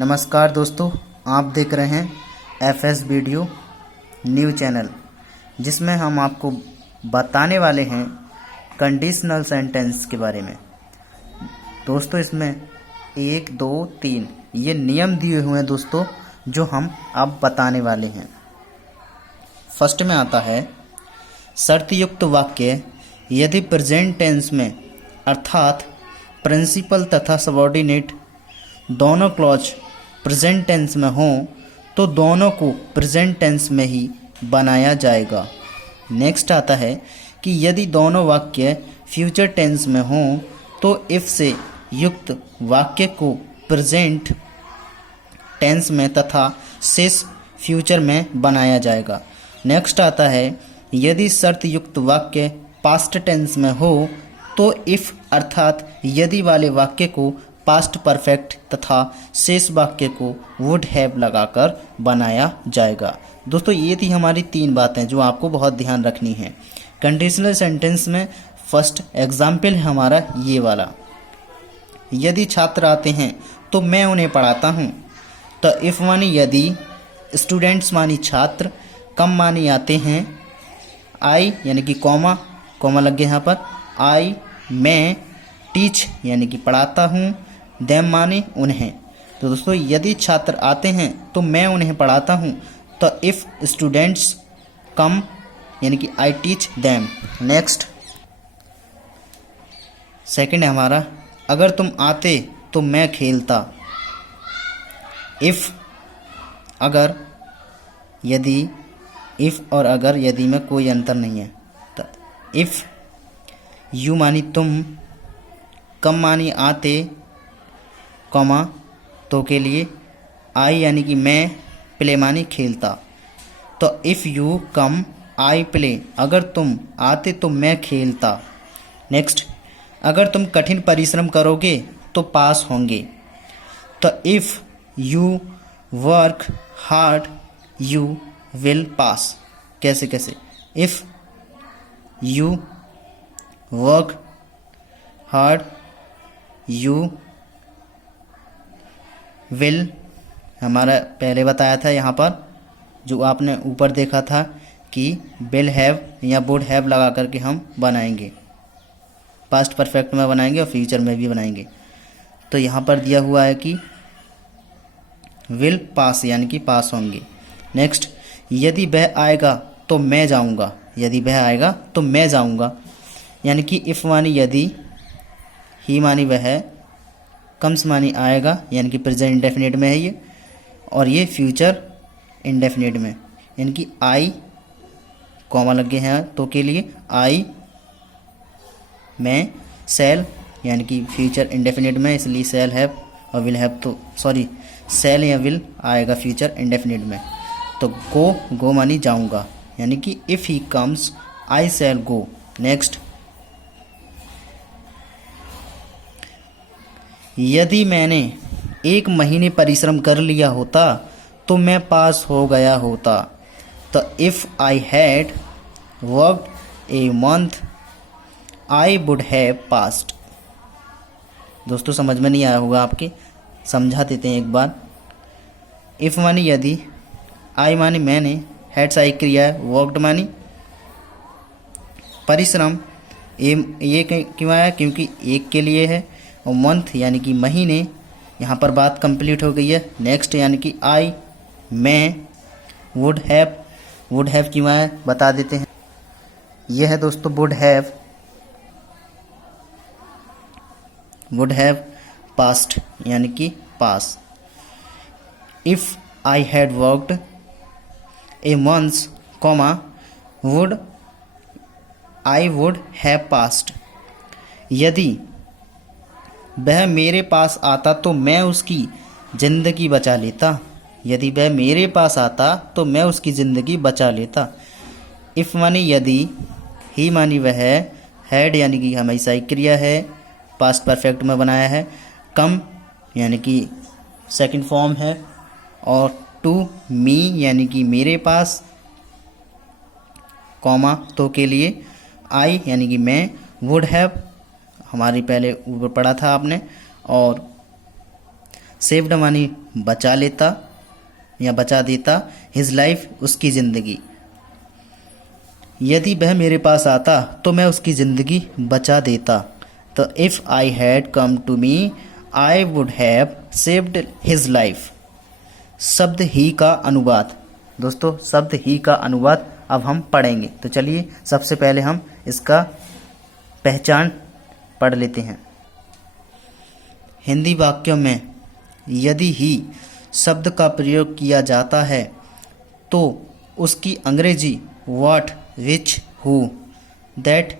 नमस्कार दोस्तों, आप देख रहे हैं एफएस वीडियो न्यू चैनल, जिसमें हम आपको बताने वाले हैं कंडीशनल सेंटेंस के बारे में। दोस्तों, इसमें 1, 2, 3 ये नियम दिए हुए हैं दोस्तों, जो हम अब बताने वाले हैं। फर्स्ट में आता है शर्तयुक्त वाक्य यदि प्रेजेंट टेंस में अर्थात प्रिंसिपल तथा सबऑर्डिनेट दोनों क्लॉज प्रेजेंट टेंस में हों तो दोनों को प्रेजेंट टेंस में ही बनाया जाएगा। नेक्स्ट आता है कि यदि दोनों वाक्य फ्यूचर टेंस में हों तो इफ से युक्त वाक्य को प्रेजेंट टेंस में तथा शेष फ्यूचर में बनाया जाएगा। नेक्स्ट आता है यदि शर्त युक्त वाक्य पास्ट टेंस में हो तो इफ अर्थात यदि वाले वाक्य को पास्ट परफेक्ट तथा शेष वाक्य को वुड हैव लगाकर बनाया जाएगा। दोस्तों, ये थी हमारी 3 बातें जो आपको बहुत ध्यान रखनी है। कंडीशनल सेंटेंस में फर्स्ट एग्जाम्पल है हमारा ये वाला, यदि छात्र आते हैं तो मैं उन्हें पढ़ाता हूँ। तो इफ मानी यदि, स्टूडेंट्स मानी छात्र, कम मानी आते हैं, आई यानी कि कॉमा लग गया यहाँ पर, आई मैं, टीच यानी कि पढ़ाता हूँ, देम माने उन्हें। तो दोस्तों, यदि छात्र आते हैं तो मैं उन्हें पढ़ाता हूँ। तो इफ़ स्टूडेंट्स कम यानी कि I teach them. Next second है हमारा, अगर तुम आते तो मैं खेलता। इफ़ अगर, यदि, इफ़ और अगर यदि में कोई अंतर नहीं है। तो इफ़ यू मानी तुम, कम मानी आते, कॉमा तो के लिए, आई यानी कि मैं, प्ले मानी खेलता। तो if you come I play, अगर तुम आते तो मैं खेलता। नेक्स्ट, अगर तुम कठिन परिश्रम करोगे तो पास होंगे। तो if you work hard you will pass. कैसे if you work hard you will, हमारा पहले बताया था यहाँ पर, जो आपने ऊपर देखा था कि विल हैव या वुड हैव लगा करके हम बनाएंगे, पास्ट परफेक्ट में बनाएंगे और फ्यूचर में भी बनाएंगे। तो यहाँ पर दिया हुआ है कि विल पास यानी कि पास होंगे। नेक्स्ट, यदि वह आएगा तो मैं जाऊँगा। यदि वह आएगा तो मैं जाऊँगा यानी कि इफ़ मानी यदि, ही मानी वह, कम्स मानी आएगा यानी कि प्रेजेंट इंडेफिनिट में है ये, और ये फ्यूचर इंडेफिनिट में यानी कि आई कॉमा लग गए हैं तो के लिए, आई मैं, सेल यानी कि फ्यूचर इंडेफिनिट में, इसलिए सेल हैव और विल हैव, तो सॉरी सेल या विल आएगा फ्यूचर इंडेफिनिट में। तो गो मानी जाऊंगा यानी कि if he comes I shall go. Next, यदि मैंने 1 महीने परिश्रम कर लिया होता तो मैं पास हो गया होता। तो if I had worked a month I would have passed. दोस्तों, समझ में नहीं आया होगा आपके, समझा देते हैं एक बार। इफ़ मानी यदि, आई मानी मैंने, हैड सहायक क्रिया है, वर्कड मानी परिश्रम, ये क्यों आया, क्योंकि 1 के लिए है, और मंथ यानी कि महीने, यहाँ पर बात कंप्लीट हो गई है। नेक्स्ट यानी कि आई मैं, वुड हैव क्यों आया बता देते हैं। यह है दोस्तों वुड हैव पास्ट यानी कि pass. If I had worked a month comma would I would have passed. यदि वह मेरे पास आता तो मैं उसकी ज़िंदगी बचा लेता। यदि वह मेरे पास आता तो मैं उसकी ज़िंदगी बचा लेता। इफ़ मानी यदि, ही मानी वह, हैड यानी कि हमेशा ही क्रिया है, पास्ट परफेक्ट में बनाया है, कम यानी कि सेकंड फॉर्म है, और टू मी यानी कि मेरे पास, कॉमा तो के लिए, आई यानी कि मैं, वुड हैव हमारी पहले ऊपर पढ़ा था आपने, और सेव्ड मानी बचा लेता या बचा देता, हिज लाइफ उसकी ज़िंदगी। यदि वह मेरे पास आता तो मैं उसकी ज़िंदगी बचा देता। तो if I had come to me I would have saved his life. शब्द ही का अनुवाद। दोस्तों शब्द ही का अनुवाद अब हम पढ़ेंगे। तो चलिए सबसे पहले हम इसका पहचान पढ़ लेते हैं। हिंदी वाक्यों में यदि ही शब्द का प्रयोग किया जाता है तो उसकी अंग्रेजी what, which, who, that,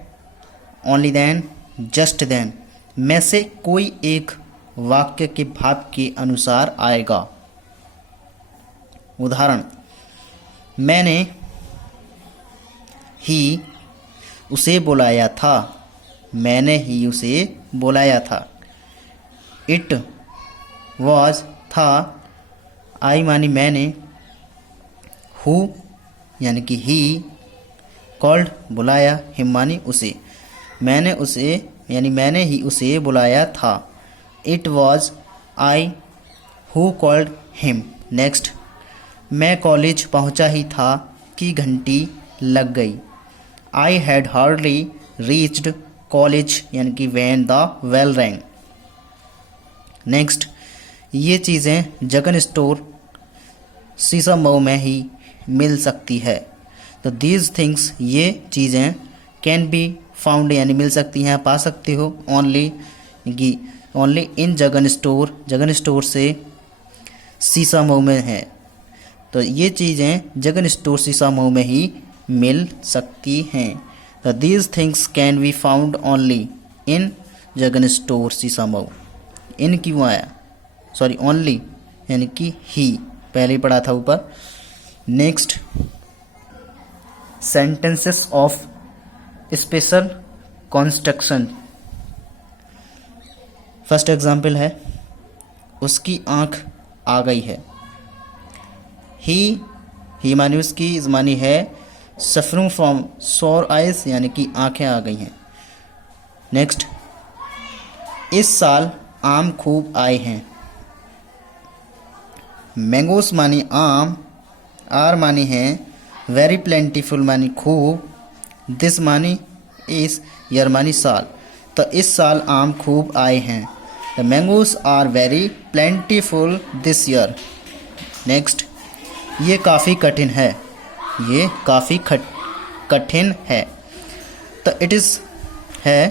only then, just then में से कोई एक वाक्य के भाव के अनुसार आएगा। उदाहरण, मैंने ही उसे बुलाया था। मैंने ही उसे बुलाया था। इट वॉज था। आई मानी मैंने। हु यानी कि ही। कॉल्ड बुलाया। हिम मानी उसे। मैंने उसे यानी मैंने ही उसे बुलाया था। It was I who called him. Next, मैं कॉलेज पहुंचा ही था कि घंटी लग गई। I had hardly reached college यानी कि when the bell rang. Next, ये चीज़ें जगन स्टोर शीशा मऊ में ही मिल सकती है। तो दीज थिंग्स ये चीज़ें कैन बी फाउंड यानी मिल सकती हैं, पा सकते हो only in Jagan store. Jagan store से शीशा मऊ में है। तो ये चीज़ें जगन स्टोर शीशा मऊ में ही मिल सकती हैं। तो these things can be found only in Jagan store शीशा मऊ। इन क्यों आया, सॉरी ओनली यानी कि ही पहले ही पढ़ा था ऊपर। Next, sentences of special construction. First example है, उसकी आंख आ गई है। ही मानी उसकी, इज मानी है सफरिंग फ्रॉम सोर आइज यानी कि आंखें आ गई हैं। नेक्स्ट, इस साल आम खूब आए हैं। मैंगोस मानी आम। आर मानी है वेरी प्लेंटीफुल मानी खूब। दिस मानी इस, ईयर मानी साल। तो इस साल आम खूब आए हैं। The mangoes are very plentiful this year. Next, ये काफ़ी कठिन है। ये काफ़ी कठिन है। तो इट इज़ है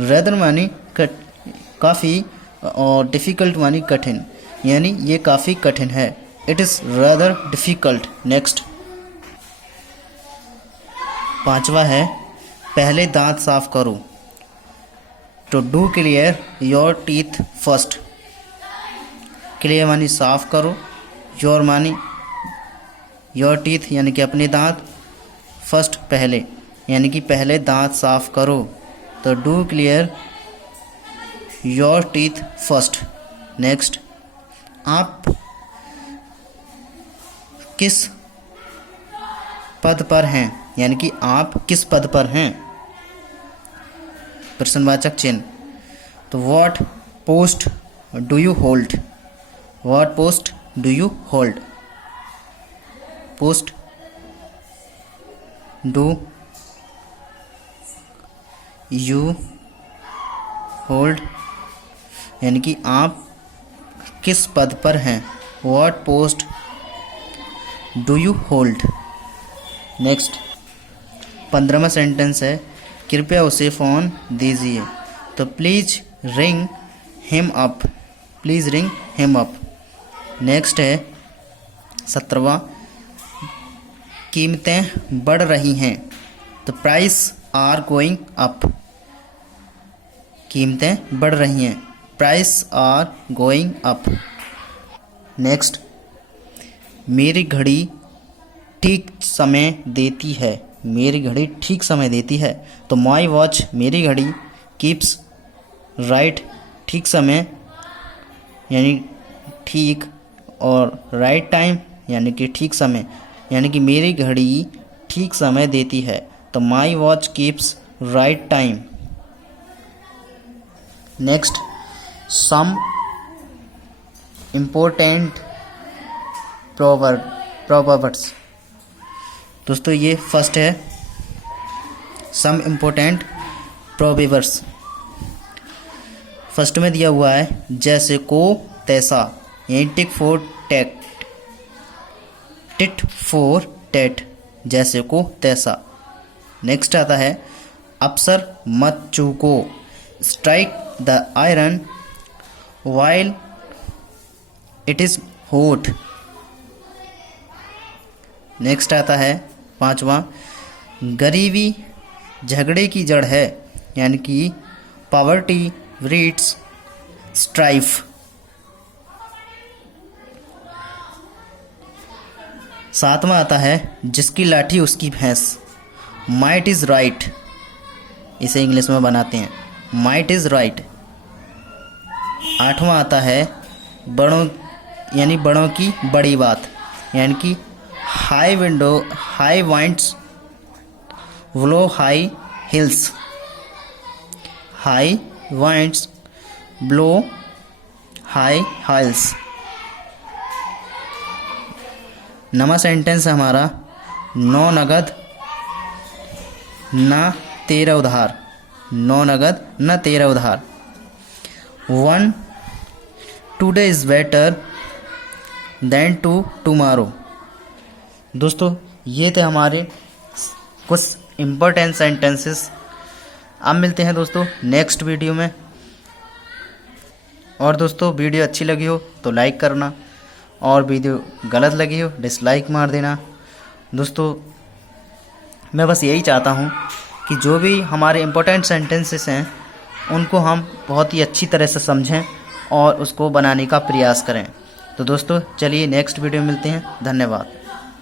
रेदर मानी काफ़ी और डिफ़िकल्ट मानी कठिन, यानी ये काफ़ी कठिन है। It is rather difficult. Next, पांचवा है, पहले दांत साफ करो। To do clear your teeth first. Clear मानी साफ करो। योर मानी योर टीथ यानी कि अपने दांत। फर्स्ट पहले यानी कि पहले दांत साफ करो। तो do clear your teeth first. Next, आप किस पद पर हैं यानी कि आप किस पद पर हैं, प्रश्नवाचक चिन्ह। तो what post do you hold. What post do you hold. Post do you hold यानी कि आप किस पद पर हैं। What post do you hold. Next, 15वां सेंटेंस है, कृपया उसे फ़ोन दीजिए। तो please ring him up. Please ring him up. Next है 17वां, कीमतें बढ़ रही हैं। तो प्राइस आर गोइंग अप। कीमतें बढ़ रही हैं। Price are going up. Next, मेरी घड़ी ठीक समय देती है। मेरी घड़ी ठीक समय देती है। तो माई वॉच मेरी घड़ी कीप्स राइट ठीक समय यानी ठीक, और राइट टाइम यानी कि ठीक समय, यानी कि मेरी घड़ी ठीक समय देती है। तो my watch keeps right time. Next, some important proverbs. दोस्तों ये फर्स्ट है सम इम्पोर्टेंट प्रोवर्ब्स। फर्स्ट में दिया हुआ है जैसे को तैसा, यानी tit for tat, tit for tat, जैसे को तैसा। नेक्स्ट आता है अफसर मत चूको, strike the iron while it is hot. Next आता है पांचवा, गरीबी झगड़े की जड़ है, यानी कि पॉवर्टी ब्रीड्स स्ट्राइफ। सातवां आता है जिसकी लाठी उसकी भैंस, माइट इज राइट, इसे इंग्लिश में बनाते हैं माइट इज राइट। आठवां आता है बड़ों, यानी बड़ों की बड़ी बात, यानी कि high winds blow high heels, high winds blow high heels. नवा सेंटेंस है हमारा, नो नगद न तेरा उधार, नो नगद न तेरा उधार। 1 today is better than tomorrow. दोस्तों ये थे हमारे कुछ इम्पोर्टेंट सेंटेंसेस। अब मिलते हैं दोस्तों नेक्स्ट वीडियो में। और दोस्तों वीडियो अच्छी लगी हो तो लाइक करना, और वीडियो गलत लगी हो डिसलाइक मार देना। दोस्तों मैं बस यही चाहता हूँ कि जो भी हमारे इम्पोर्टेंट सेंटेंसेस हैं उनको हम बहुत ही अच्छी तरह से समझें और उसको बनाने का प्रयास करें। तो दोस्तों चलिए नेक्स्ट वीडियो में मिलते हैं। धन्यवाद।